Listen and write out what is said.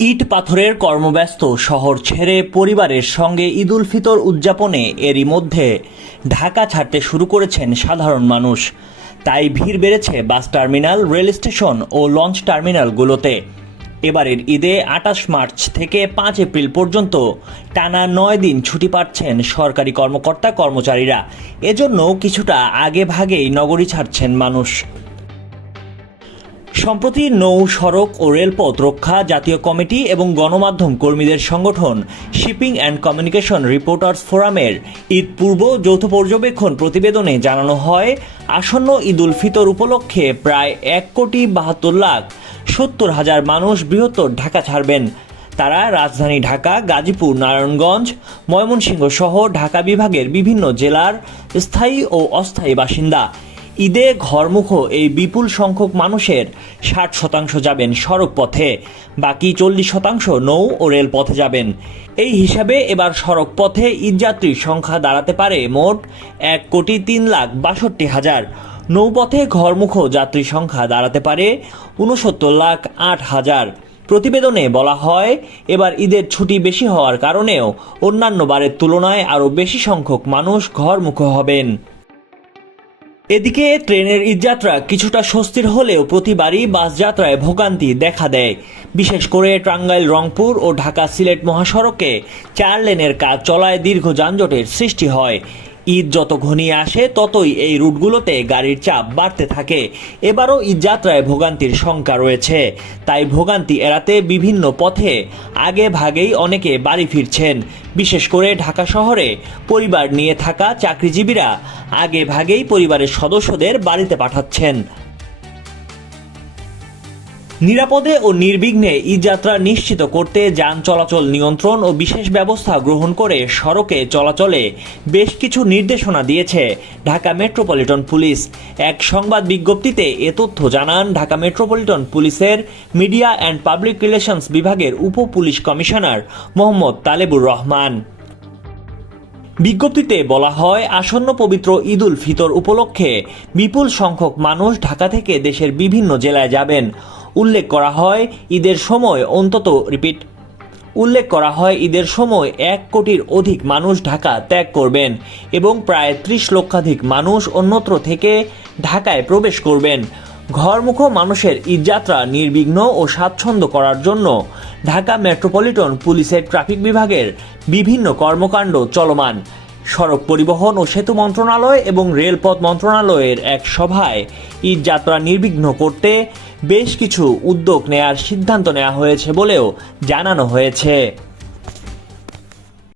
ইট পাথরের কর্মব্যস্ত শহর ছেড়ে পরিবারের সঙ্গে ঈদুল ফিতর উদযাপনে এরই মধ্যে ঢাকা ছাড়তে শুরু করেছেন সাধারণ মানুষ। তাই ভিড় বেড়েছে বাস টার্মিনাল, রেল স্টেশন ও লঞ্চ টার্মিনালগুলোতে। এবারের ঈদে আটাশ মার্চ থেকে পাঁচ এপ্রিল পর্যন্ত টানা নয় দিন ছুটি পাচ্ছেন সরকারি কর্মকর্তা কর্মচারীরা। এজন্য কিছুটা আগে ভাগেই নগরী ছাড়ছেন মানুষ। সম্প্রতি নৌ সড়ক ও রেলপথ রক্ষা জাতীয় কমিটি এবং গণমাধ্যম কর্মীদের সংগঠন শিপিং অ্যান্ড কমিউনিকেশন রিপোর্টার্স ফোরামের ঈদ পূর্ব যৌথ পর্যবেক্ষণ প্রতিবেদনে জানানো হয়, আসন্ন ঈদুল ফিতর উপলক্ষে প্রায় এক কোটি বাহাত্তর লাখ সত্তর হাজার মানুষ বৃহত্তর ঢাকা ছাড়বেন। তারা রাজধানী ঢাকা, গাজীপুর, নারায়ণগঞ্জ, ময়মনসিংহ সহ ঢাকা বিভাগের বিভিন্ন জেলার স্থায়ী ও অস্থায়ী বাসিন্দা। ঈদে ঘরমুখ এই বিপুল সংখ্যক মানুষের ষাট শতাংশ যাবেন সড়ক পথে বাকি চল্লিশ শতাংশ নৌ ও রেলপথে যাবেন। এই হিসাবে এবার সড়ক পথে ঈদযাত্রীর সংখ্যা দাঁড়াতে পারে মোট এক কোটি তিন লাখ বাষট্টি হাজার। নৌপথে ঘরমুখ যাত্রী সংখ্যা দাঁড়াতে পারে উনসত্তর লাখ আট হাজার। প্রতিবেদনে বলা হয়, এবার ঈদের ছুটি বেশি হওয়ার কারণেও অন্যান্য বারের তুলনায় আরও বেশি সংখ্যক মানুষ ঘরমুখ হবেন। এদিকে ট্রেনের ঈদযাত্রা কিছুটা স্বস্তির হলেও প্রতিবারই বাস যাত্রায় ভোগান্তি দেখা দেয়। বিশেষ করে টাঙ্গাইল, রংপুর ও ঢাকা সিলেট মহাসড়কে চার লেনের কাজ চলায় দীর্ঘ যানজটের সৃষ্টি হয়। ঈদ যত ঘনিয়ে আসে, ততই এই রুটগুলোতে গাড়ির চাপ বাড়তে থাকে। এবারও ঈদযাত্রায় ভোগান্তির শঙ্কা রয়েছে। তাই ভোগান্তি এড়াতে বিভিন্ন পথে আগে ভাগেই অনেকে বাড়ি ফিরছেন। বিশেষ করে ঢাকা শহরে পরিবার নিয়ে থাকা চাকরিজীবীরা আগে ভাগেই পরিবারের সদস্যদের বাড়িতে পাঠাচ্ছেন। নিরাপদে ও নির্বিঘ্নে ঈদযাত্রা নিশ্চিত করতে যান চলাচল নিয়ন্ত্রণ ও বিশেষ ব্যবস্থা গ্রহণ করে সড়কে চলাচলে বেশ কিছু নির্দেশনা দিয়েছে ঢাকা মেট্রোপলিটন পুলিশ। এক সংবাদ বিজ্ঞপ্তিতে এ তথ্য জানান, ঢাকা মেট্রোপলিটন পুলিশের মিডিয়া অ্যান্ড পাবলিক রিলেশনস বিভাগের উপ পুলিশ কমিশনার মোহাম্মদ তালেবুর রহমান। বিজ্ঞপ্তিতে বলা হয়, আসন্ন পবিত্র ঈদুল ফিতর উপলক্ষে বিপুল সংখ্যক মানুষ ঢাকা থেকে দেশের বিভিন্ন জেলায় যাবেন। উল্লেখ করা হয় ঈদের সময়, অন্তত রিপিট উল্লেখ করা হয় ঈদের সময় এক কোটির অধিক মানুষ ঢাকা ত্যাগ করবেন এবং প্রায় ত্রিশ লক্ষাধিক মানুষ অন্যত্র থেকে ঢাকায় প্রবেশ করবেন। ঘরমুখ মানুষের ঈদযাত্রা নির্বিঘ্ন ও স্বাচ্ছন্দ্য করার জন্য ঢাকা মেট্রোপলিটন পুলিশের ট্রাফিক বিভাগের বিভিন্ন কর্মকাণ্ড চলমান। সড়ক পরিবহন ও সেতু মন্ত্রণালয় এবং রেলপথ মন্ত্রণালয়ের এক সভায় ঈদযাত্রা নির্বিঘ্ন করতে বেশ কিছু উদ্যোগ নেয়ার সিদ্ধান্ত নেওয়া হয়েছে বলেও জানানো হয়েছে।